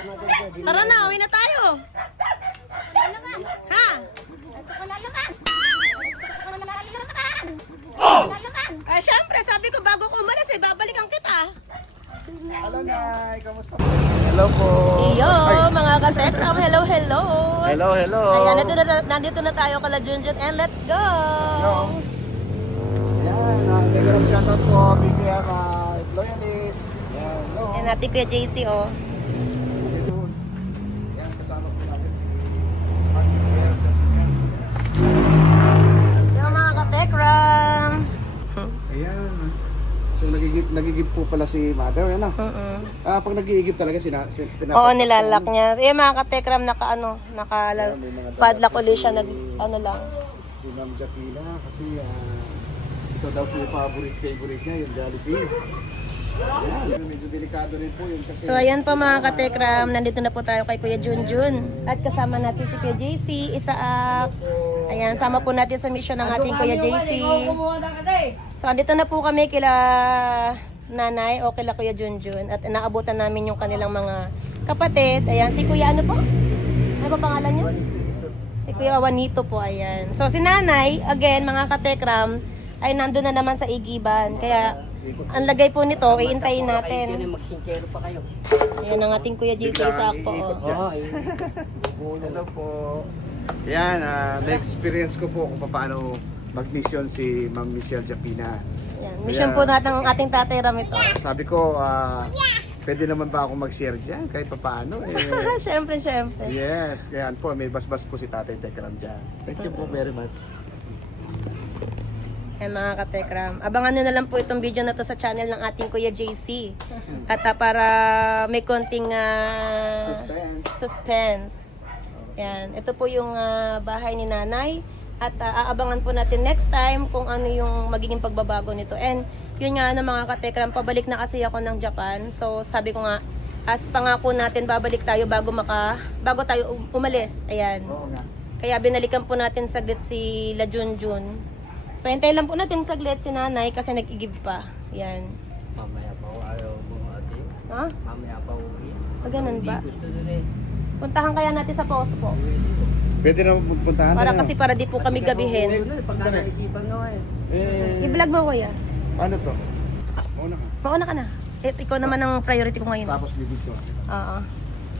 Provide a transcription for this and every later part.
Tara na, uwi na tayo. Ha? Ah, syempre, sabi ko bago ko umalis babalikan kita. Hello, Nay. Kamusta po? Hello po. Iyo, mga katekram, hello, hello. Hello, hello. Ayan, nandito na tayo kala Junjun and let's go. Hello. Ayan, nag-grab shoutout po. BBM loyalist. Ayan, hello. Ayan natin Kuya JC, oh. Ayan, kasama po natin si Yung mga katekram. Ayan. So, nagigib po pala si Mother. Yan pag nag-iigib talaga, Oo, nilalak niya. So, yung mga katekram, padlock ulit siya, lang. Si Ma'am Japina, kasi ito daw po yung favorite niya, yung Jollibee. Ayan, medyo delikado rin po yun kasi... So, ayan pa mga katekram, nandito na po tayo kay Kuya Junjun. At kasama natin si Kuya JC, Isaak. Ayan, sama po natin sa mission ng ating Kuya JC. So, andito na po kami kila nanay o kila Kuya Junjun. At naabutan namin yung kanilang mga kapatid. Ayan, si Kuya ano po? Ano pa pangalan niya? Si Kuya Juanito po, ayan. So, si nanay, again, mga katekram, ay nandun na naman sa igiban. Kaya, ang lagay po nito, iintayin natin. Magsincero pa kayo. Ayan ang ating Kuya JC Isaak po. Oh. Hello po. Yan, na-experience ko po kung paano mag-mission si Ma'am Michelle Japina. Ayan, mission po natin ang ating Tatay Ram ito. Sabi ko, pwede naman ba ako mag-share dyan kahit paano? Siyempre. Yes, yan po, may basbas po si Tatay Tekram dyan. Thank you po very much. Ayan mga katekram. Abangan nyo na lang po itong video na to sa channel ng ating Kuya JC. At para may konting suspense. Ayan, ito po yung bahay ni nanay. At aabangan po natin next time kung ano yung magiging pagbabago nito. And yun nga na mga katekram, pabalik na kasi ako ng Japan. So sabi ko nga, as pangako natin, babalik tayo bago tayo umalis. Ayan. Kaya binalikan po natin saglit si La Junjun. So hintayin lang po natin saglit si nanay kasi nag-igib pa. Ayan. Mamaya pa ayaw mo ate. Ha? Mamaya pa uwi. Ganun ba? Gusto na eh. Puntahan kaya natin sa post po. Pwede na puntahan Para na. kasi para di po kami gabihin. Pagka naikipan nga eh. I-vlog mo kuya. Paano to? Mauna ka. Mauna ka na. Ikaw naman ang priority ko ngayon. Tapos bibig ko. Oo.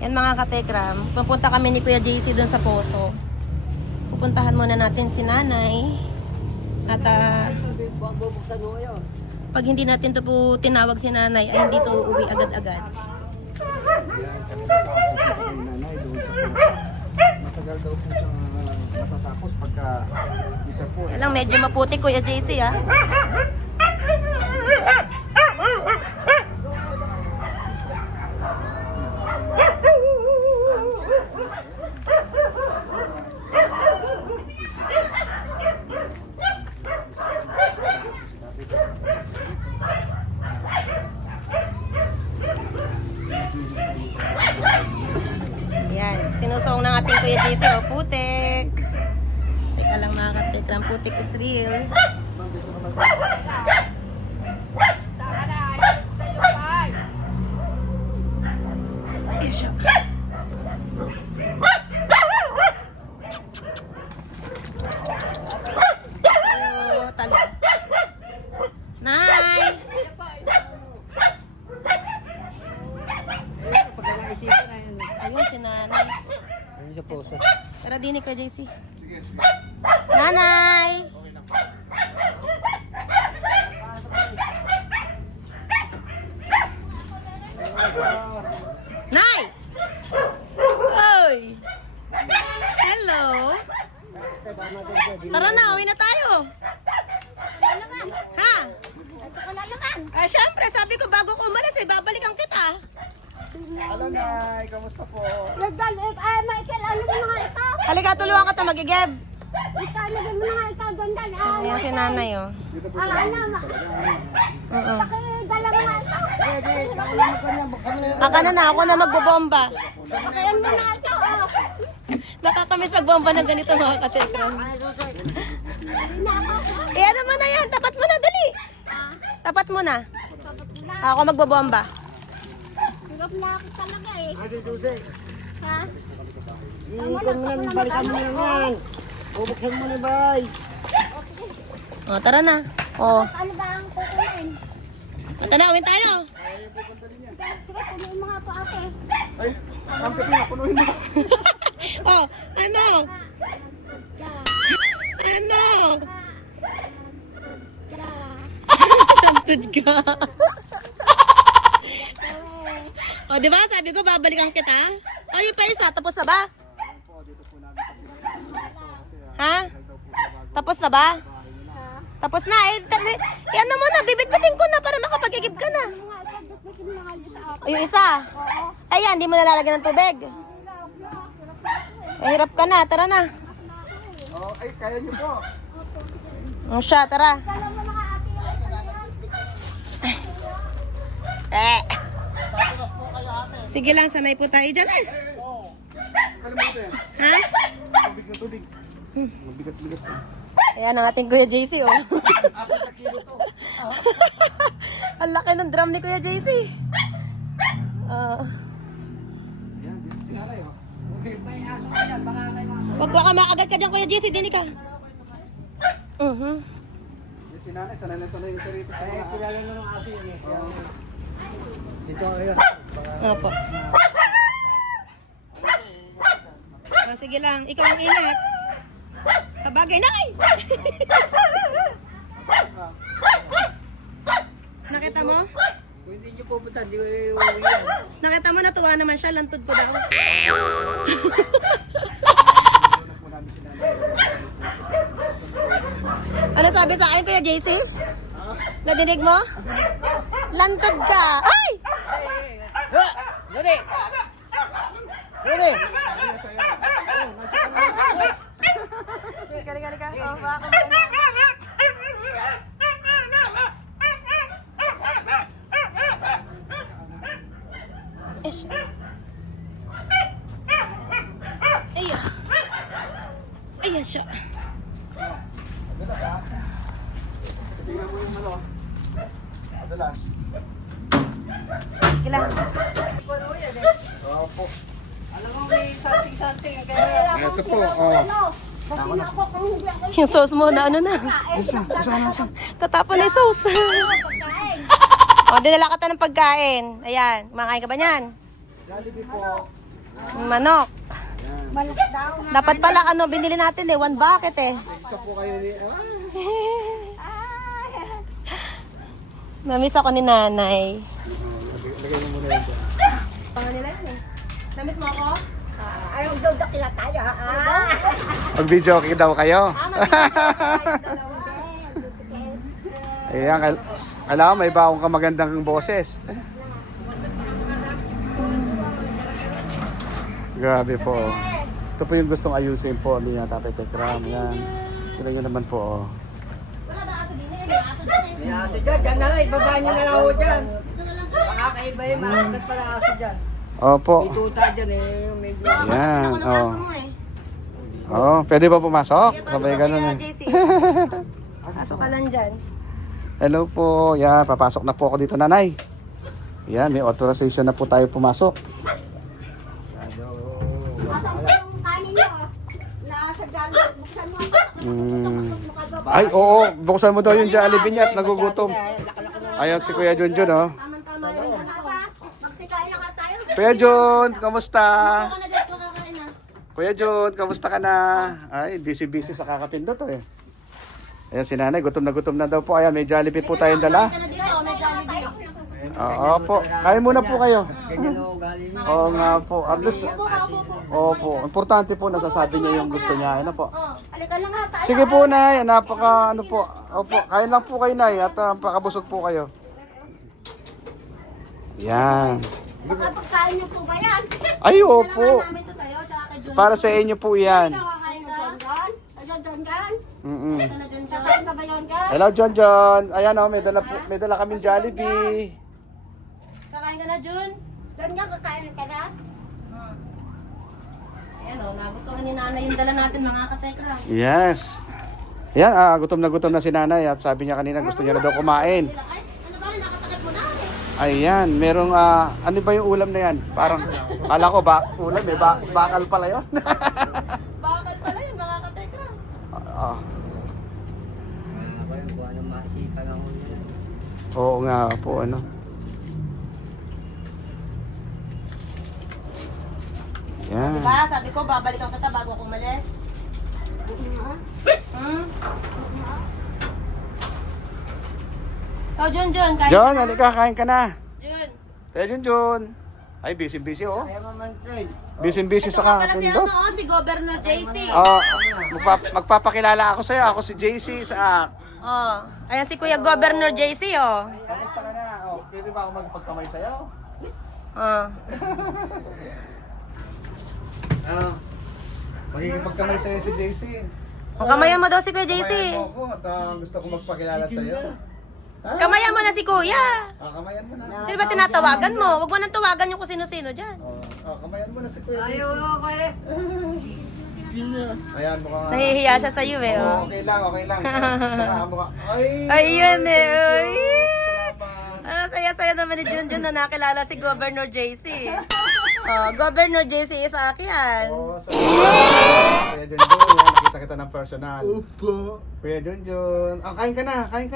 Yan mga katekram. Pupunta kami ni Kuya JC doon sa Poso. Pupuntahan muna natin si nanay. At Bubuksan mo kayo. pag hindi natin to po tinawag si nanay, ay hindi to uuwi agad-agad. Yan, kanina po ako kay nanay doon sa puso. Matagal daw po siyang matatapos pagka isa po. Yan lang, medyo maputi Kuya JC ha. Yan, sinusong ng ating Kuya JC o putik. Teka lang mga katekram, putik is real. Isya. Ayo, tali. Nay! Pagka naisipan na yun. Ayun si nanay. Ayun sa puso. Tara din ka JC. Nanay! Nay! Oy! Hello! Tara na, uwi na tayo. Ha? Ah, syempre, sabi ko bago ko umalis babalikan kita. Hello, Nay. Kamusta po? Nagdalit, ay, Michael, ano mo nga ito? Halika, tulungan ka magigib. Ikaw, ano mo nga ito, Gondal, Ayan si nanay, oh. Dito po sa amin talaga. Oo. dala mo nga ito. Aka na ako na magbobomba. Pakayan mo nga ito, oh. Nakakamiss magbomba ng ganito mga katekram. Eh, ano mo na yan? Tapat mo na, dali. Tapat mo na. Ako magbobomba. Hirap na ako talaga eh. Kasi susi. Ha? Iikon mo naman, balikan mo naman. Bubuksan mo na, bay. O, tara na. O, Ano ba ang kukunin? tanawin tayo. Sige, punuin mo nga po ate. Ay, ang kapi na, punuhin mo. O, ano? Ano? Tantod ka. O, di ba? Sabi ko, babalikan kita. O, yung pa isa. Tapos na ba? Ha? Tapos na ba? Tapos na. Yan na muna. Bibit-bitin ko na para makapag-igib ka na. Ano nga, ipagdagdagan mo nga yun sa akin. O, yung isa. Ayan, di mo nalalagyan ng tubig. Hirap ka na. Tara na. Oh, ay, kaya niyo po. O siya, tara. Alam mo mga ate yung isa na yan. Sige lang, sanay po tayo dyan. Kalimutan. Ha? Tubig na tubig. Mabigat-bigat. Ayan ang ating Kuya JC, oh. Ang laki ng drum ni Kuya JC. Yan, dito si nanay, oh. May aso ka dyan, baka may mga... Wag ka makagat ka dyan, Kuya JC. Dinig ka. Yan si nanay, sanay na sanay yung sarito sa Eh, mga kilala mo ng aso yun eh. Dito, ayun. Opo. O, sige lang. Ikaw ang ingat. Sa bagay na Nakita mo? Kung hindi nyo pupunta, hindi ko iuwi yan. Nakita mo, natuwa naman siya. Lantod ko daw. Ano sabi sa akin, Kuya JC? Nadinig mo? Lantod ka. Ay! Lodi! Lodi! Kali-kali ka. Oh, baka Ish. Aya. Aya siya. tingnan mo yung ano. Madalas. Kailan? Puno yan eh. Opo. Alam mo, may something. Kaya Ito po, oh. Kasi ako kung hindi ako Yung sauce mo na ano na. Tatapon na yung sauce. pagkain. O, dinala ka ta ng pagkain. Ayan. Kumakain ka ba niyan? Jollibee po. Manok. Manok daw. Dapat pala ano, binili natin eh. 1 bucket eh. Isa po kayo ni... Namiss ako ni nanay. Lagay mo muna yan dyan. Pangan nila yun eh. Namiss mo ako? Ayaw daw dakila tayo. Mag-video okay daw kayo. Ayan, alam may baong ka magandang boses. Grabe po. Ito po yung gustong ayusin po ni Tatay Tekram. Yan. Tignan nyo naman po. Oh. Wala ba aso din eh? May aso din eh. may aso dyan. Dyan na lang, ibaba nyo na lang ako dyan. Makakaiba yun, makakat pala aso dyan. Opo. May tuta dyan eh. Medyo... Yan. Ako ng Oh. aso mo eh. Oh, pwede ba pumasok? Sige, pasok Sabay ka ganun kaya, eh. JC. Pasok ka lang dyan. Hello po. Yan, papasok na po ako dito, nanay. Yan, may authorization na po tayo pumasok. Asan ba yung kanin nyo? Nasa dyan. Buksan mo ako. Ay, oo. Buksan mo daw yung Jollibee niya at nagugutom. Ayan si Kuya Junjun, oh. Tama-tama yung dala ko. Magsikain na nga tayo. Kuya Jun, kamusta? Ako na dyan, kakain na. Kuya Jun, kamusta ka na? Ay, busy-busy sa kakapindot, eh. Ayan si nanay, gutom na daw po. Ayan, may Jollibee po tayong dala. Ka na dito, may Jollibee. Oo po. Kain muna po kayo. Ganyan o galing. Oo nga po. At least, Upo ka, upo po. opo. Importante po, nasasabi niya yung gusto niya. Ano po? Oh. Halika na nga tayo. Sige po, Nay. Napaka, ano po. Opo, kain lang po kayo, Nay. At pakabusog po kayo. Yan. Baka pagkain nyo po ba yan? Ay, opo. Namin to sa'yo, tsaka kay Jun. Para sa inyo po yan. Ikaw, kakain ka? Don? Ito na dyan, Jun. Kakain ka ba yan, Don? Hello, John John. Ayan, oh, may dala kaming Jollibee. Kakain ka na, Jun. Don nga, kakain ka na? Ayan o, nagustuhan ni nanay yung dala natin, mga katekra. Yes. Yan, gutom na si nanay at sabi niya kanina gusto niya na daw kumain. Ay, ano ba, nakatakip mo na eh. Ayan, merong ano ba yung ulam na yan? Parang, kala ko ulam eh, bakal pala yun. Bakal pala yun, mga katekram. Kung ano makikita lang ko yan. Oo nga po, ano. Yan. Diba? Sabi ko, babalikan kita bago ako umalis. Hmm? Ikaw, Junjun, kain John, ka na? halika, kain ka na. Jun. Kaya Junjun. Ay, busy oh. Kaya mamansay. Busy Ito sa nga pala si kakundot. si Governor JC. Magpapakilala ako sa'yo. Ako si JC sa... Oh, ayan si Kuya Governor JC, oh. Kamusta ka na? Oh, pwede ba ako magpagkamay sa'yo? Oh. Magiging pagkamay sa'yo si JC. O, kamayan mo daw si Kuya JC. Kamayan mo ako at gusto ko magpakilala sa'yo. Kamayan mo na si Kuya. Kamayan mo na. Sino ba tinatawagan mo? Huwag mo nang tawagan yung kung sino-sino dyan. Kamayan mo na si Kuya JC. Ayaw kaya. Ayan, mukhang... Nahihiya siya sa'yo eh, oh. Okay lang. Saka mukha... Ay! Ayun eh, uy. Salamat. Saya-saya naman ni Junjun na nakilala si Governor JC. Oh, Governor JC isa yan. Oo, Kuya Junjun, yan, nakita kita ng personal. Opo. Kuya Junjun, kain ka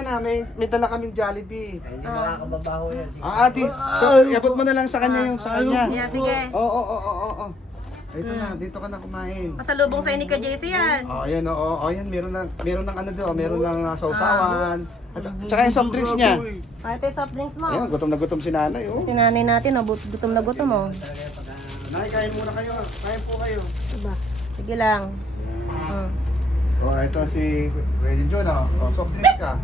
na. May dala kaming Jollibee. Hindi makakababaho yan. Di. So, iabot mo na lang sa kanya sa kanya. Yeah, sige. Oo. Ito na, dito ka na kumain. Pasalubong sa'yo ni Kuya JC yan. Ayan, yan, meron ng ano doon, meron ng sausawan. At saka yung soft drinks niya. Ito yung soft drinks mo. Ayan, gutom na gutom si nanay, oh. Si nanay natin, oh, gutom na gutom, oh. Nay, kain muna kayo. Kain po kayo. Sige lang. Ito si Kuya Junjun, soft drinks ka.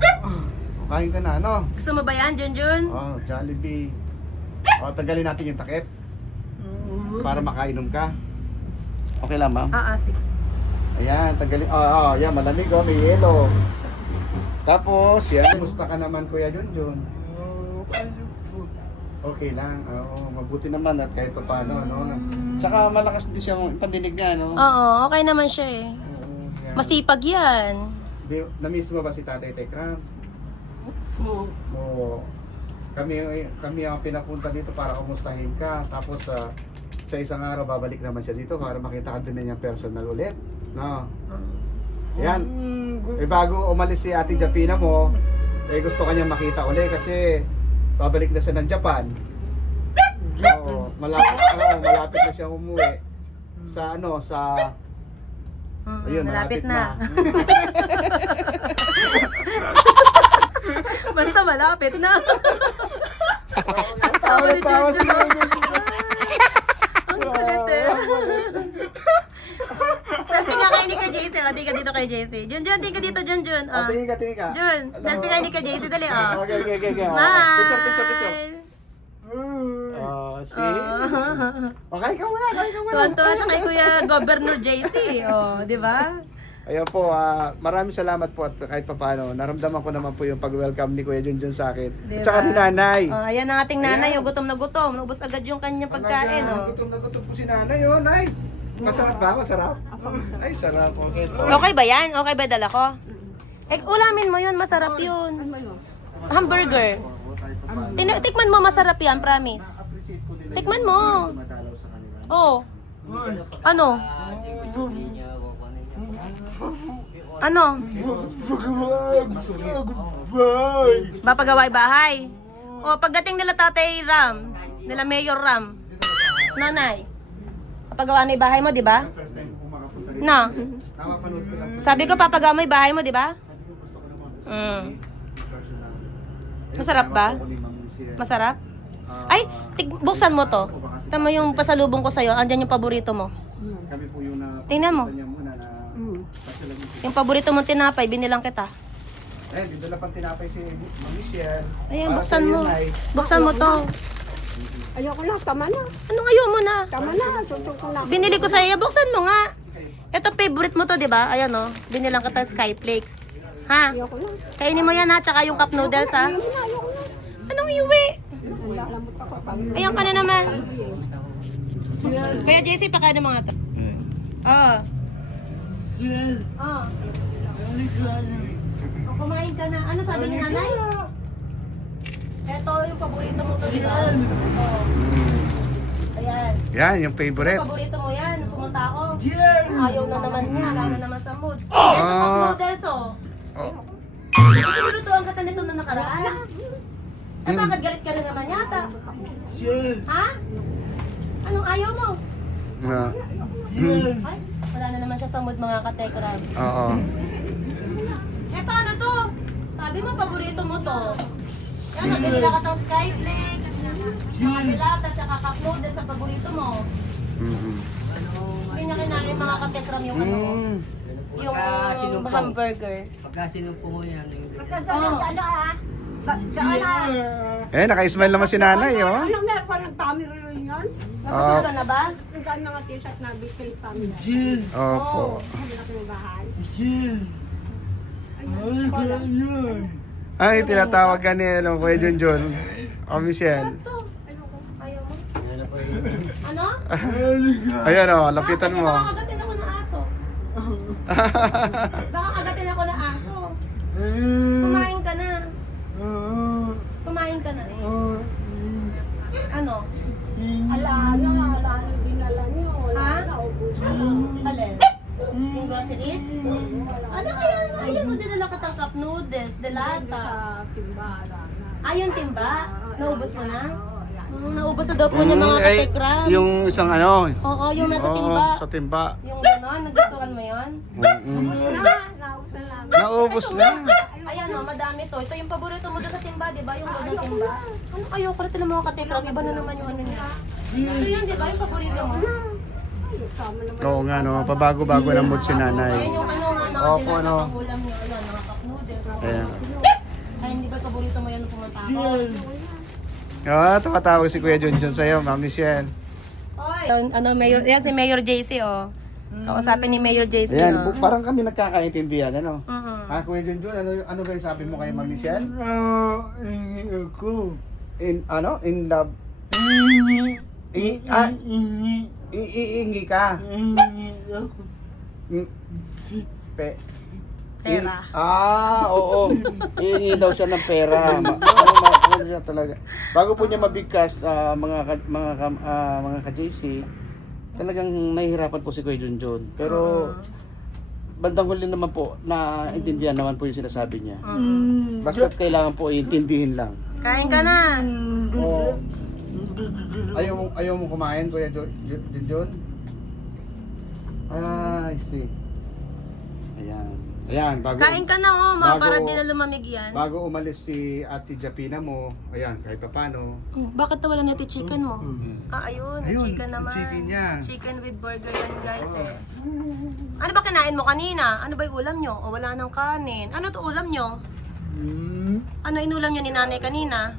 Kain ka na, ano? Gusto mo ba yan, Junjun? Jollibee. Tanggalin natin yung takip. Para makainom ka. Okay lang, ma'am? Sige. Ayan, tanggalin. Yan, malamig, may yelo. Tapos, yan. Kumusta ka naman, Kuya Junjun? Okay lang. Mabuti naman at kahit pa paano, no? Tsaka malakas din siyang pandinig niya, no? Oo, okay naman siya eh. Yan. Masipag yan. Na-miss mo ba si Tatay Tekram? Oo. Kami ang pinapunta dito para kumustahin ka. Tapos, sa isang araw, babalik naman siya dito para makita ka din na niyang personal ulit. No? Yan. Bago umalis si Ate Japina mo, gusto kanyang makita ulit kasi babalik na siya ng Japan. Oo, malapit na siya umuwi sa ayun, malapit na. Basta malapit na. Tawa ni Junjun. Ang kulit eh. Selfie nga kayo ni Kuya JC. Di ka dito kay JC. Junjun, di ka dito, Junjun. Tingin ka. Jun, selfie kayo ni Kuya JC. Dali, Okay. Smile. Picture. See? Kain ka muna. Tuwan-tuwa siya kay Kuya Governor JC. Di ba? Ayan po, maraming salamat po at kahit papaano, naramdaman ko naman po yung pag-welcome ni Kuya Junjun sa akin. Diba? At saka ni Nanay. Ayan ang ating nanay. Gutom na gutom. Naubos agad yung kanyang pagkain. Gutom na gutom po si Nanay, Nay. Masarap ba? Masarap? Ay, sarap. Okay po. Okay ba yan? Okay ba dala ko? Ulamin mo yun. Masarap yun. Hamburger. Tikman mo, masarap yan. Promise. Tikman mo. Oh. Ano? Ano? Papagaway bahay. Pagdating nila Tatay Ram, nila Mayor Ram, Nanay, papagawa na yung bahay mo, di ba? First time ko makapunta dito. No. Nakapanood ko lang. Sabi ko, papagawa mo yung bahay mo, di ba? Masarap ba? Masarap? Ay, buksan mo to. Tama yung pasalubong ko sa'yo. Andyan yung paborito mo. Kami po yung Tingnan mo. niya muna na Yung paborito mong tinapay, binilang kita. dito na pang tinapay si Ma'am Michelle. Ayan, Para buksan sa iyo, mo. Nay. Buksan mo to. Ayoko na, tama na. Anong ayaw mo na? Tama na, susok ko na. Binili ko sa'yo. Buksan mo nga. Ito, favorite mo to, di ba? Ayan, oh. Binilang kita Skyflakes. Ha? Ayoko na. Kainin mo yan, ha? Tsaka yung cup noodles, ha? Ayoko na. Anong iwi? Lalamot ako. Pag Ayan ka na naman. Kuya JC, pakain mo nga to. Kumain ka na. Ano sabi ni nanay? Ito yung paborito mo to, di ba? Oh. Ayan. Yan, yung favorite. Paborito mo yan. Nung pumunta ako. Ayaw na naman niya. Wala na naman sa mood. Ito cup noodles, oh. Oh. Pinulutuan ka nito na nakaraan. Eh, bakit galit ka na naman yata? Ha? Anong ayaw mo? Ah. Ay, wala na naman siya sa mood, mga katekram. Oo. Eh, paano to? Sabi mo, paborito mo to. Yan, nabili lang ka ng Skyflakes, mga bilata, tsaka cup noodles sa paborito mo. Mhm. Hindi niya kinain mga katekram yung ano, Mm. yung hamburger. Pagka sinumpo mo yan, Ano ah? Daan ah. Eh, naka-smile naman si nanay, oh. Ano meron pa ng family rin yan? Nabusog ka na ba? Ang dami mga t-shirt na bikil family. Opo. Ang laki ng bahay. Ay, tinatawag ka ni ano, Kuya Junjun. O, Michelle. Ito. Ayoko. Ayaw mo? Ano? Ayan, oh, lapitan Bakit? mo. Baka kagatin ako ng aso. Baka kagatin ako ng aso. Kumain ka na. Kumain ka na eh. Ano? Ala na dinala niyo. Ha? Naubusan. Alin? Yung groceries? Ano kaya na? Ayun mo, dinala ka ng cup noodles, delata. Sa timbahan. Ayun, timba? Naubos mo na? Naubos na daw po niya mga katekram. Yung isang ano. Oo, yung nasa Oo, timba. sa timba. Yung gano'n, nagustuhan mo yun? Naubusan lang. Naubos na. Ayan o, madami to. Ito yung paborito mo doon sa timba, di ba? Yung gano'n timba. Ano kayo? Kulit na mga katekram. Iba na naman yung ano niya. Ito yun, di ba? Yung paborito mo. Oo nga, no. Pabago-bago ng mood si nanay. Ayan yung ano, mga Opo, ano. dinatang ulam niyo. Ayan, mga cup noodles. Ayan. Ay, hindi ba paborito mo yan nung pumunta ako? Ah, tumatawag si Kuya Junjun sa'yo, Ma'am Michelle. Oy! Ano, Mayor, yan si Mayor JC, oh. Kausapin ni Mayor JC, Ayan, oh. parang kami nagkakaintindihan, ano? Mhm. Ah, Kuya Junjun, ano ba yung sabi mo kay Ma'am Michelle? Ano? In love? Iingi ka? Pera. Oo. Iingi daw siya ng pera. Ano siya talaga. Bago po niya mabigkas, mga ka-JC, talagang nahihirapan po si Kuya Junjun. Pero, bandang huli naman po, naintindihan naman po yung sinasabi niya. Basta kailangan po iintindihin lang. Kain ka na. Oo. Ayaw mo kumain, Kuya Junjun? I see. Ayan, bago... Kain ka na, oh. Mga Bago- para di na lumamig yan. Bago umalis si Ate Japina mo, ayan, kahit pa paano. Bakit nawala na ito chicken mo? Ah, ayun. Ayun, chicken naman. chicken niya. Chicken with burger yan, guys, eh. Ano ba kinain mo kanina? Ano ba yung ulam nyo? O wala nang kanin. Ano to ulam nyo? Ano inulam nyo ni nanay kanina?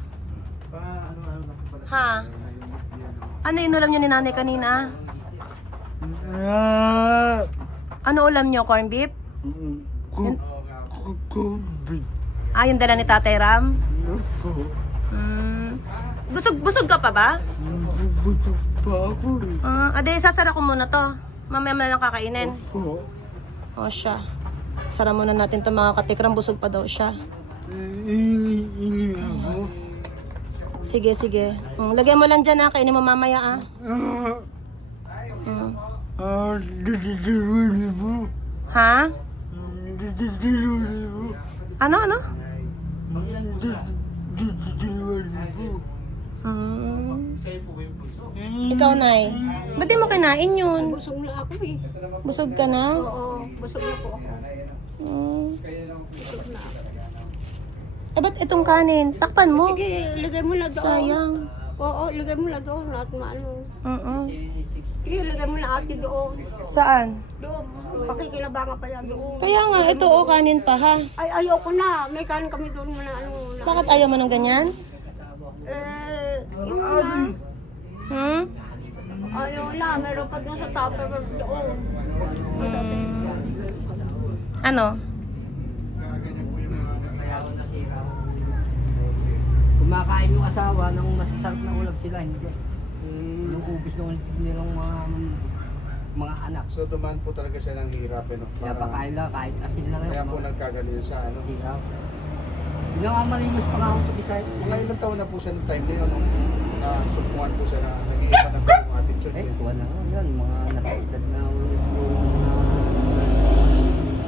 Ha? Ano inulam nyo ni nanay kanina? Ano ulam nyo? Corn beef? Ah, yung dala ni Tatay Ram? Busog ka pa ba? Ade, sasara ko muna to. Mamaya mo na lang kakainin. O siya. Sara muna natin to mga katikram. Busog pa daw siya. Sige, sige. Lagay mo lang dyan ha. Kainin mo mamaya ah. Ha? Ano? Ikaw, Nay. Ba't di mo kinain yun? Busog na ako eh. Busog ka na? Oo, busog na po ako. Eh, ba't itong kanin? Takpan mo. Sige, lagay mo na doon. Sayang. Oo, lagay mo na doon. At maano. Sige, lagay mo na ate doon. Saan? Doon, pakikilabangan pa yan doon. Kaya nga, ito o, kanin pa ha. Ay, ayoko na. May kanin kami doon na ano. Na, Bakit ayaw mo ng ganyan? yun na. Ayaw na. Meron pa doon sa tupperware doon. Ano? kumakain yung asawa ng masasarap na ulam sila, hindi. Yung ubis ng nilang mga anak. So dumaan po talaga siya ng hirap, ano? Kaya pakain lang, kahit asin lang Kaya yun. po nagkagaling siya, ano? Hirap. Nakamalimos pa nga ako sa Bisaya. Mga ilang taon na po siya noong time na yun, nung nasumpungan po siya na nag-iiba na po yung attitude Eh, niya. kuha na nga yan. Mga nakaedad na ulit yung mga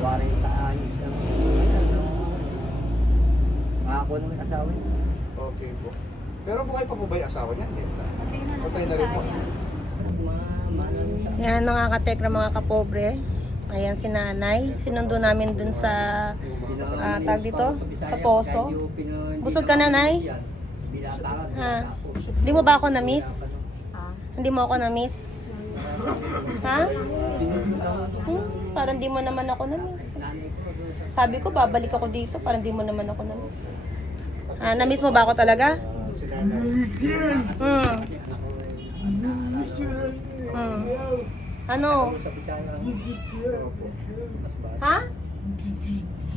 40 ayos lang. Makakuha naman yung asawa niya. Okay po. Pero buhay pa po ba yung asawa niya? Hindi. Patay na rin po. Yan mga katekra, mga kapobre. Ayan si nanay. Sinundo namin dun sa tag dito, sa poso. Busog ka na, Nay? Ha? Hindi mo ba ako na-miss? Hindi mo ako na-miss? Ha? Parang di mo naman ako na-miss. Sabi ko, babalik ako dito, parang di mo naman ako na-miss. Na-miss mo ba ako talaga? Si nanay. Ano? Ha?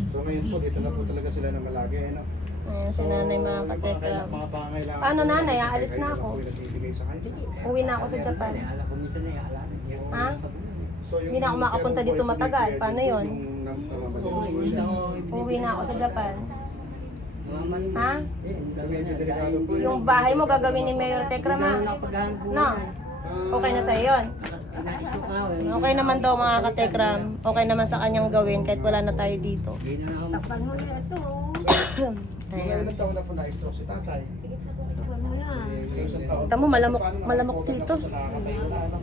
So ngayon po, dito na po talaga sila na malagi. Ano? Ayan si nanay, mga katekra. Mga pangangailangan. Paano, nanay? Aalis na ako. Ito po yung nagbibigay sa kanya. Uwi na ako sa Japan. Ha? So, yung Hindi na ako makapunta dito matagal. Paano yun? Uwi na ako sa Japan. Ha? Yung bahay mo gagawin ni Mayor Tekrama. No? Okay na sa'yo yun? Okay naman daw mga katekram. Okay naman sa kanyang gawin kahit wala na tayo dito. Takpan mo na ito. Ayan. Ilang taon na po na-stroke si tatay? Takpan mo na. Isang taon. Kita mo, malamok dito. Nakakatay ko na. Ano?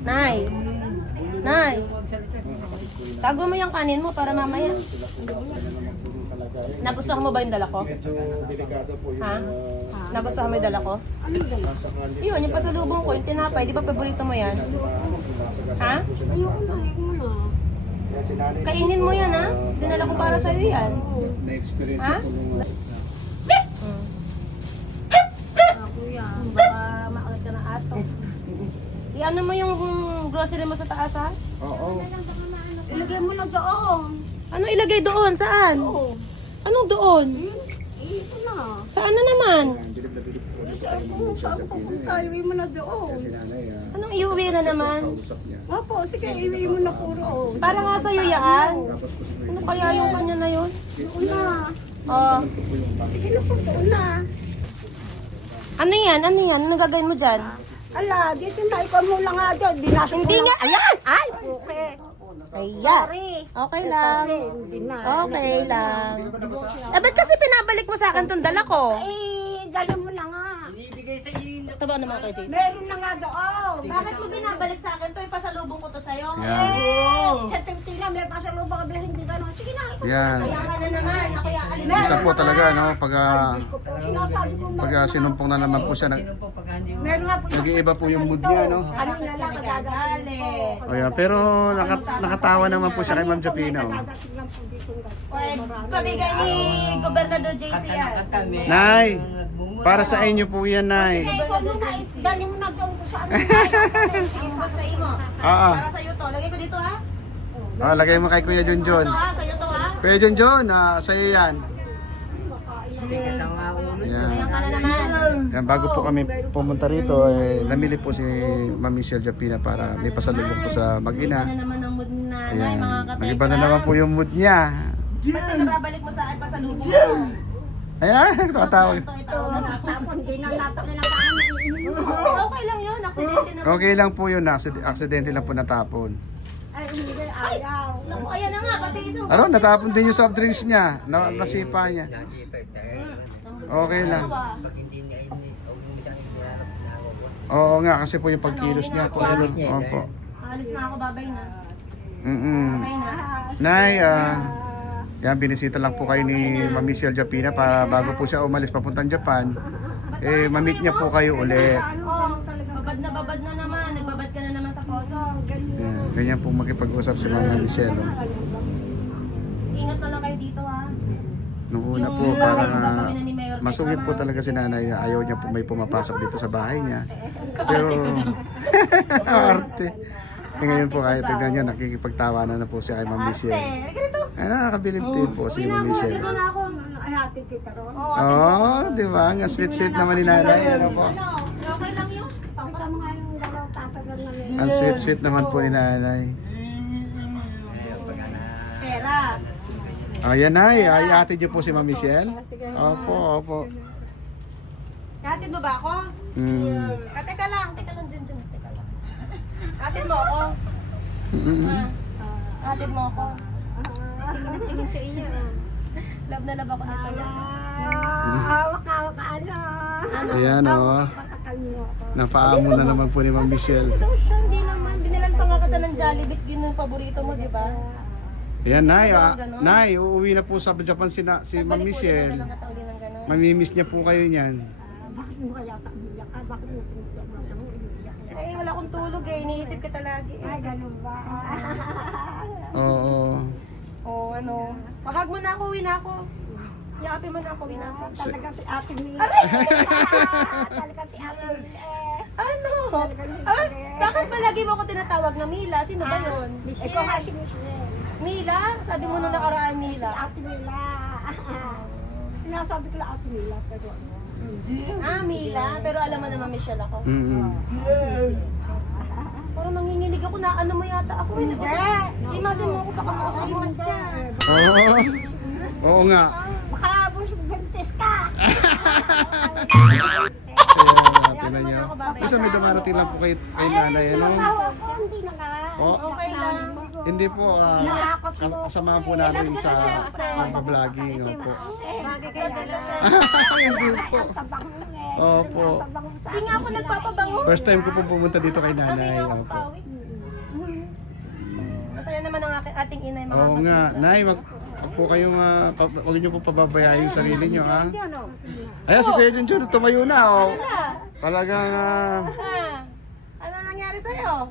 Nay! Nay! Tago mo yung kanin mo para mamaya. Nagustuhan mo ba yung dala ko? Medyo delikado po yung Ha? Nagustuhan mo yung dala ko? Ano yan? Yun, yung pasalubong ko, yung tinapay. Di ba paborito mo yan? Ha? Ayoko na, ayoko na. Kainin mo yan, ha? Dinala ko para sa'yo yan. Na-experience Ha? ko nung Kuya. Baka makalat ka ng aso. Iano mo yung grocery mo sa taas, ha? Oo. Ilagay mo na doon. Ano ilagay doon? Saan? Oo. Anong doon? Ito na. Saan na naman? Bilib na bilib po dito kay Oo, saan ko punta? Iwi mo na doon. si nanay. Anong iuwi na naman? Kausap niya. Opo, sige, iwi mo na puro. Para nga sa'yo yan. Tapos po si Ano kaya yung kanya na yun? Doon na. Oh. Sige na po, doon na. Ano yan? Ano yan? Ano gagawin mo dyan? Ala, dito na, ikaw muna nga doon. Hindi nga. Ayan! Ay! Okay. Ayan. Sorry. Okay lang. Hindi na. Okay lang. Eh, ba't kasi pinabalik mo sa akin tong dala ko? Eh, dali mo na nga. Taba naman kay Jason. Meron na nga doon. Bakit mo binabalik sa akin to? Ipasalubong ko to sa'yo. Eh, sa tingting na, may pasalubong ka bila hindi gano'n. Sige na, ikaw. Yan. Kaya ka na naman. Ako yung alis Isa po talaga, no? Pag, Ko po, sinasabi ko pag sinumpong na naman po siya, Meron nga po. nag-iiba po yung mood niya, no? Ano na lang, Galit. O yan, pero nakatawa naman po siya kay Ma'am Japina. Oh. Dadating lang po dito. Pwede pabigay ni Gobernador JC yan. Nay, para sa inyo po yan, Nay. Eh, ikaw muna, dali mo na doon kung saan. Imbot sa imo. Ah, Para sa'yo to. Lagay ko dito, ha? lagay mo kay Kuya Junjun. Ito, ha? Sa'yo to, ha? Kuya Junjun, sa'yo yan. Yan. Kaya ka na naman. Yan, bago po kami pumunta rito, namili po si Ma'am Michelle Japina para may pasalubong po sa mag-ina. Ano naman ang mood ni nanay, Ayan. mga katekra? Nag-iba na naman po yung mood niya. Ba't pinababalik mo sa akin pasalubong ko? Ayan, tatawag. Ito. Tapos, hindi na napakinabaan. Okay lang yun. Aksidente naman. Okay lang po yun, aksidente lang po natapon. Ay, hindi, ayaw. Naku, ayan na nga. Pati isang... Ano, natapon din yung soft drinks niya. Nasipa niya. Okay lang. Oo nga, kasi po yung pagkilos niya po. Ano, opo. Alis na ako, babay na. Mm-mm. Babay na. Nay, yan, binisita lang po kayo ni Ma'am Michelle Japina para bago po siya umalis papuntang Japan, ma-meet niya po kayo ulit. Oh, babad na naman. Nagbabad ka na naman sa koso. Yan, ganyan po makipag-usap si Ma'am Michelle. Oh. Ingat na lang kayo dito, ha? Nung una po, parang masungit po talaga si nanay. Ayaw niya po may pumapasok dito sa bahay niya. Pero, arte. Eh, ngayon po kahit tignan niya, nakikipagtawanan na po siya kay Ma'am Michelle. Halika dito. Ay, nakakabilib din po si Ma'am Michelle. Dito na ako. Ay, hati kita ron. Oo, di ba? Ang sweet-sweet naman ni nanay. Ano po? Okay lang yun. Ikaw mga yung dalaw tatagal na rin. Ang sweet-sweet naman po ni nanay. Pera. Ayan Nay, ay ate niyo po si Ma'am Michelle. Opo, opo. Hatid mo ba ako? Teka lang, teka lang, dyan, teka lang. Hatid mo ako? Hatid mo ako? Tingin sa iyo. Love na love ako nito. Hawak ka, ano? Ayan o. Napaamo na naman po ni Ma'am Michelle. Daw siya, hindi naman. Binilan pa nga kita ng Jollibee, yun yung paborito mo, di ba? Ayan Nay, Nay, uuwi na po sa Japan si Ma'am Pagbalik mo, Michelle. dalang katauli ng gano'n. Mamimiss niya po kayo niyan. Bakit mo kaya umiyak ka? Bakit mo umiyak ka? Eh, wala akong tulog eh. Iniisip kita lagi eh. Ay, ganun ba? Oo. Oo, ano. Pahag mo na ako, uwi na ako. Yakapin mo na ako, uwi na ako. Talaga si Ate Mila. Talaga si Ate Mila. Ano? Ah, bakit palagi mo ako tinatawag na Mila? Sino ba yun? Ikaw nga si Michelle. Mila? Sabi mo nung nakaraan Mila. Ate Mila. Sinasabi ko lang Ate Mila, pero ano? Ah, Mila? Pero alam mo naman Michelle ako. Parang nanginginig ako na ano mo yata ako. Hindi. Imasin mo ako, baka makakaimas ka. Oo. Oo nga. Baka busog buntis ka. Ayan, tingnan niyo. Kasi may dumarating lang po kay nanay. Ano? Asawa ko, hindi na nga. Oh, Okay lang. hindi po. Kasama po namin sa pag-vlogging. Opo. Bagay kayo dala siya. Hindi po. Tabang mo eh. Opo. Tabang mo sa Hindi nga ako nagpapabango. First time ko po pumunta dito kay nanay. Hindi nga ako Opo. pawis. Masaya naman ang ating inay mga Oo nga. Nay, wag po kayong, wag niyo po pababayaan yung sarili niyo, ha? Ayan, si Kuya Junjun, tumayo na, oh. Talagang, Ah, ano nangyari sa'yo?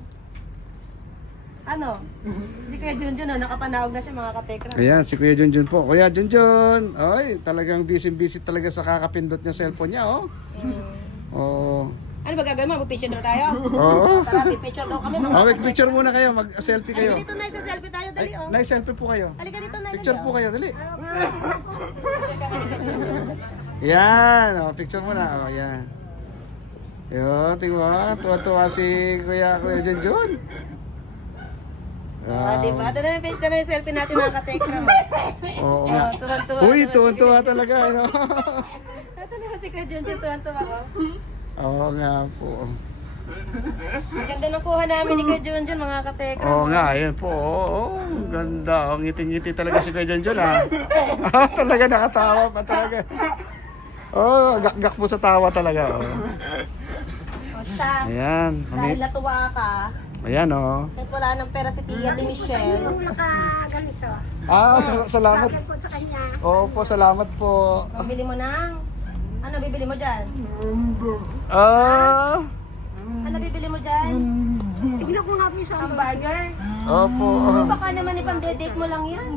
Ano? Si Kuya Junjun, nakapanawag na siya mga katekra. ayan, si Kuya Junjun po. Kuya Junjun, ay, talagang busy-busy talaga sa kakapindot niya cellphone niya, oh. Oo. Ano ba gagawin mo? Mag-picture na tayo? Oo. Tara, picture daw kami. Okay, picture muna kayo, mag-selfie kayo. Halika dito na, sa selfie tayo, dali oh. Nay, selfie po kayo. Halika dito na, Picture po kayo, dali. Yan, oh, picture muna. Oh, yan. Yun, tingnan mo, tuwa-tuwa si Kuya Junjun. Ah, di ba? Ito na yung picture na yung selfie natin mga katekra. Oo nga. Tuwan-tuwa. Uy, tuwan-tuwa talaga, ano? Ito na si Kuya Junjun, tuwan-tuwa oh. Oo nga po. Ang ganda ng kuha namin ni Kuya Junjun mga katekra. Oo nga, ayun po. Oo, ang ganda. Ang ngiti-ngiti talaga si Kuya Junjun, ha? Talaga nakatawa pa talaga. Oo, gak-gak po sa tawa talaga. Oh. O siya, Ayan. dahil natuwa ka, Ayan, oh. kahit wala ng pera si Tia de Michelle. Yung nakaganito. Salamat. Bakit po sa kanya? Opo, salamat po. Bibili mo ng... Ano bibili mo dyan? Ano bibili mo dyan? Tignan ko nga po yung Hamburger? Opo. Baka naman ipang-date mo lang yan.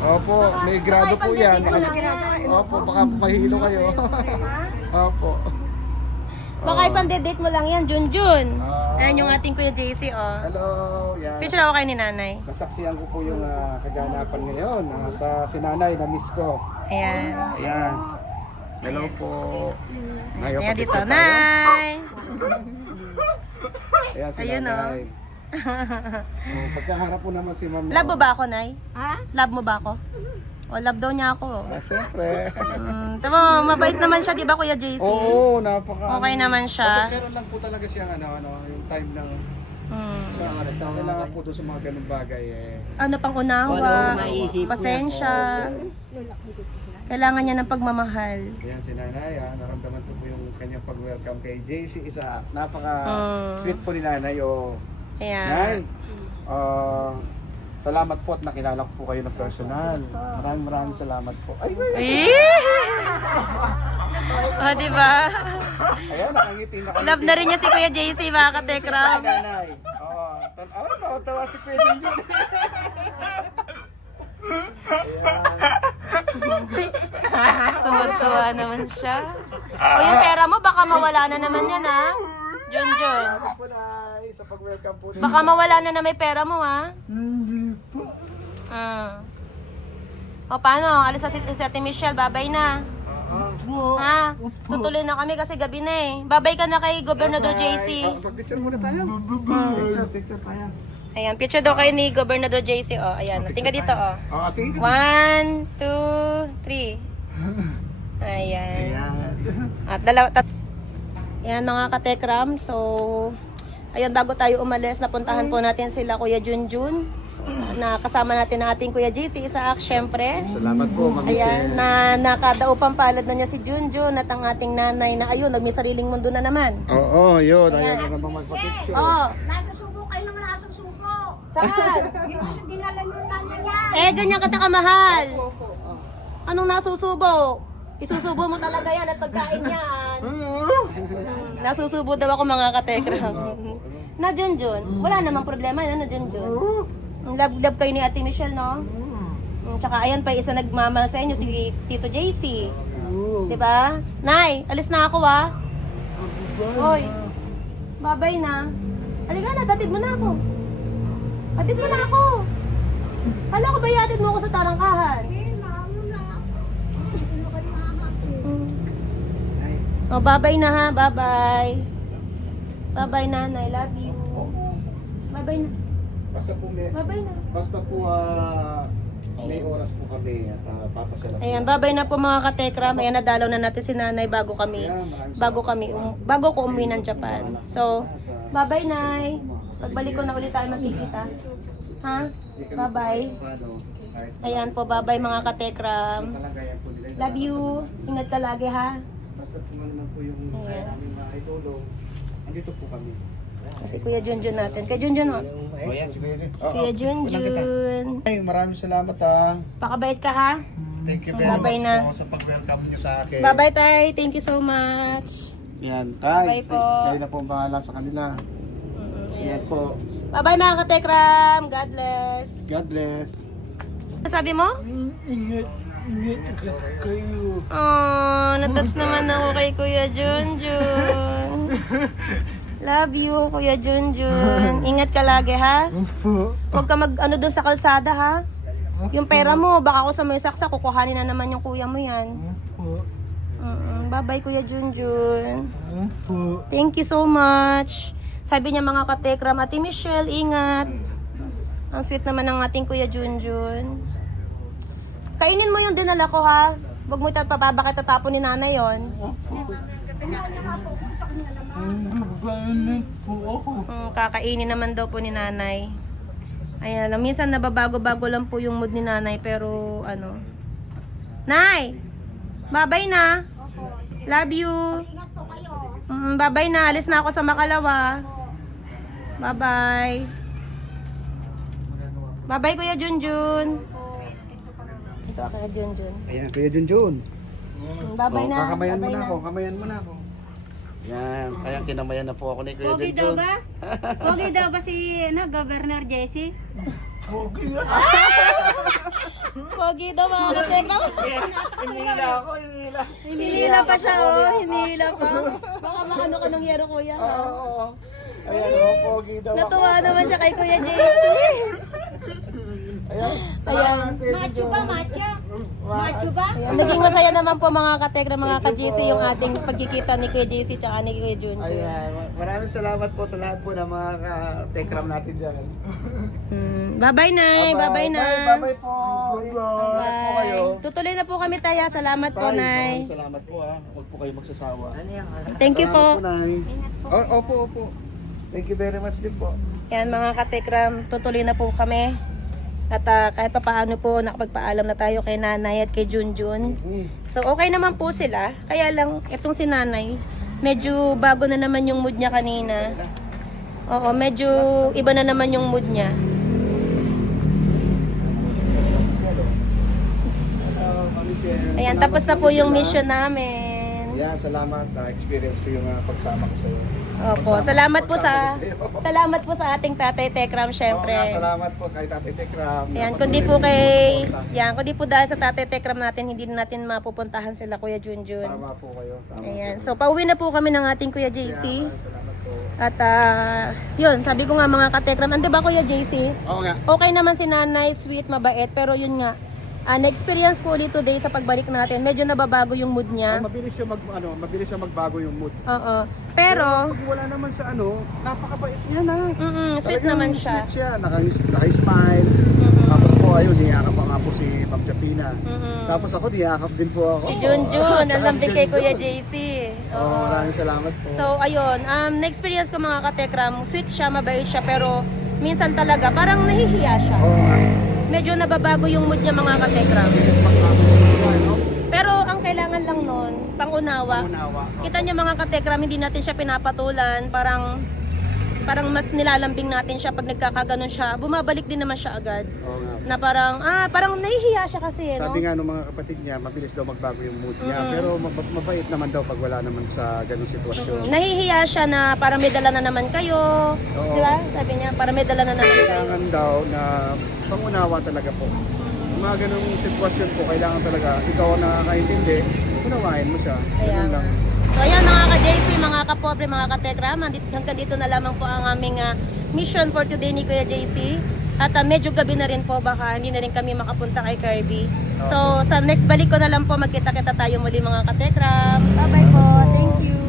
Opo, may grado po yan. Ipang-date mo lang yan. Opo, baka mahilo kayo. Ha? Opo. Baka ipang-date mo lang yan, Junjun. Ayan yung ating Kuya JC, oh. Hello, yan. Picture ako kayo ni nanay. Nasaksihan ko po yung kaganapan ngayon. At si nanay, na-miss ko. Ayan. Ayan. Hello po. Ngayon, Ayan dito, papicture tayo. Nay. Ayan si Ayun, nanay. Pagkaharap po naman si ma'am. Love mo ba ako, Nay? Ha? Love mo ba ako? O, love daw niya ako. Siyempre. Tama, mabait naman siya, di ba, Kuya JC? Oo, napaka. Okay naman siya. Kasi meron lang po talaga siyang yung time ng sa kailangan po doon sa mga ganung bagay eh. Ano pang Ano unawa? maisip niya? Pasensya. Kailangan niya ng pagmamahal. Ayan si nanay, naramdaman ko po yung kanyang pag-welcome kay JC Isa. Napaka-sweet po ni nanay. Nay, Ayan. salamat po at nakilala ko po kayo ng personal. Maraming salamat po. Ay, Oh, di ba? ayan, nakangiti na kayo. Love na rin niya si Kuya JC, mga katekram. Nanay. Tawa si Kuya Junjun. Tuwa-tuwa naman siya. O yung pera mo, baka mawala na naman yan, ha? Junjun. Po, Nay, sa pag-welcome po. Baka mawala na may pera mo, ha? Hindi po. O paano? Alis sa si Ate Michelle, babay na. Ha? Tutuloy na kami kasi gabi na eh. Babay ka na kay Gobernador JC. Pag-picture muna tayo. Picture tayo. Ayan, picture daw kayo ni Gobernador JC. Oh, ayan. Tingnan dito, oh. Oh, tingin ka. 1, 2, 3. Ayan. At Ayan mga katekram. So, ayun, bago tayo umalis, napuntahan po natin sila Kuya Junjun. Na kasama natin ang ating Kuya JC Isaac, syempre. Salamat po, Ma'am Ayan, Michelle. na nakadaupang palad na niya si Junjun at ang ating nanay na ayun, nagmay sariling mundo na naman. Oo, yun. Ayan. Ayaw na naman magpa-picture. Oh, Nasa subo kayo ng nasa subo. saan? Yung kasi dinala nyo na niya. Ganyan kita kamahal. Anong nasusubo? Isusubo mo talaga yan at pagkain yan. Nasusubo daw ako mga katekram. Na Junjun, wala namang problema yan na Junjun. Love kayo ni Ate Michelle, no? Tsaka ayan pa, isa nagmamahal sa inyo, si Tito JC. Diba? Nay, alis na ako Hoy, babay na. Halika na, tatid mo na ako. Tatid mo na ako. Kala ko ba iatid mo ako sa tarangkahan? Oh, babay na ha, babay. Babay nanay, love you. Babay na. Babay na. Basta po may oras po kami at papasala po. Ayan, babay na po mga katekram. Ayan, nadalaw na natin si nanay bago ko umuwi ng Japan. So, babay nay. Pagbalik ko na ulit tayo magkikita. Ha? Babay. Ayan po, babay mga katekram. Love you. Ingat ka lagi ha. Basta po naman po yung kaya namin maitulong. Andito po kami. Kasi Kuya Junjun natin. Kay Junjun ho. O yan, si Kuya Jun. Kuya Junjun. Ay, maraming salamat ha. Pakabait ka ha. Thank you very Babay much na. po sa pag-welcome nyo sa akin. Bye-bye tay. Thank you so much. Yan, tay. Bye po. Kayo na po ang bahala sa kanila. Yan po. Bye-bye mga katekram. God bless. God bless. Sabi mo? Ingat kayo. Oh, natouch naman ako kay Kuya Junjun. Love you, Kuya Junjun. Ingat ka lagi, ha? Huwag ka mag-ano doon sa kalsada, ha? Yung pera mo, baka ako sa may saksa, kukuhanin na naman yung kuya mo yan. Bye-bye, Kuya Junjun. Thank you so much. Sabi niya mga katekram, Ate Michelle, ingat. Ang sweet naman ng ating Kuya Junjun. Kainin mo yung dinala ko, ha? Huwag mo papabakit tatapon ni nanay yon. Kakainin naman daw po ni nanay. Ayan, minsan nababago-bago lang po yung mood ni nanay, pero ano. Nay! Babay na! Love you! Babay na, alis na ako sa Makalawa. Bye-bye! Bye-bye, Kuya Junjun! Ito, Kuya Junjun. Ayan, Kuya Junjun. Bye-bye na. Kakamayan mo Bye-bye na ako. Kamayan mo na ako. Yan. Kaya kinamayan na po ako ni Kuya Pogi daw Junjun. ba? Pogi daw ba si Governor Jesse? Pogi daw mga katekram. Hinila ako, hinila. Hinila pa siya, oh. Hinila pa. Baka makano ka ng yero, kuya. Ha? Oo. Ayan, oh, pogi daw ako. Natuwa naman siya kay Kuya JC. Ayan. Ayan. Macho ba? Macho? Macho ba? Ayan. Naging masaya naman po mga katekram, mga ka-JC, yung ating pagkikita ni Kuya JC tsaka ni Kuya Junjun. Ayan. Maraming salamat po sa lahat po ng mga tekram natin dyan. Bye-bye, Nay. Bye-bye, Nay. Bye-bye po. Ingat po kayo. Bye. Tutuloy na po kami, Taya. Salamat po, Tay, Nay. maraming salamat po ha. Huwag po kayo magsasawa. Thank you Salamat po. Nay. Oh, opo, opo. Thank you very much din po. Yan mga katekram, tutuloy na po kami. At kahit pa paano po, nakapagpaalam na tayo kay nanay at kay Junjun. So okay naman po sila. Kaya lang, itong si nanay, medyo bago na naman yung mood niya kanina. Oo, medyo iba na naman yung mood niya. Ayan, tapos na po yung mission namin. Yan, salamat sa experience ko yung pagsama ko sa iyo. Opo, salamat po sa ating Tatay Tekram, syempre. Salamat po kay Tatay Tekram. Ayan, kundi po dahil sa Tatay Tekram natin, hindi na natin mapupuntahan sila Kuya Junjun. Tama po kayo. Tama. Ayan, so pauwi na po kami ng ating Kuya JC. Salamat po. At yun, sabi ko nga mga katekram, andi ba Kuya JC? Oo nga. Okay naman si nanay, sweet, mabait, pero yun nga, na-experience ko ulit today sa pagbalik natin. Medyo nababago yung mood niya. Mabilis siya magbago yung mood. Oo. Pero, Pag wala naman sa napakabait niya na. sweet Talagang naman siya. Sweet siya, naka-smile. Tapos po, ayun, niyakap pa nga po si Ma'am Japina. Tapos ako, niyakap din po ako. Si Junjun, Tsaka ang lambing si kay Junjun. Kuya JC. Oo, maraming salamat po. So, ayun, na-experience ko mga katekram, sweet siya, mabait siya, pero minsan talaga, parang nahihiya siya. Oo nga. Medyo nababago yung mood niya mga katekram. Magbago siya, no? Pero ang kailangan lang nun, pangunawa. Unawa. Kita niyo mga katekram, hindi natin siya pinapatulan, parang mas nilalambing natin siya pag nagkakaganon siya. Bumabalik din naman siya agad. Oo nga. Na parang nahihiya siya kasi, no? Sabi nga ng mga kapatid niya, mabilis daw magbago yung mood niya. Pero mabait naman daw pag wala naman sa ganung sitwasyon. Nahihiya siya na parang may dala na naman kayo. Oo. Di ba? Sabi niya, parang may dala na naman kayo. Kailangan daw na pangunawa talaga po. Yung mga ganung sitwasyon po, kailangan talaga ikaw ang nakakaintindi, unawain mo siya. Kaya Ganun lang. So ayan mga ka-JC, mga kapobre, mga ka-tekram, hanggang dito na lamang po ang aming mission for today ni Kuya JC. At medyo gabi na rin po, baka hindi na rin kami makapunta kay Kirby. So sa next balik ko na lang po, magkita-kita tayo muli mga ka-tekram. Bye-bye po. Thank you.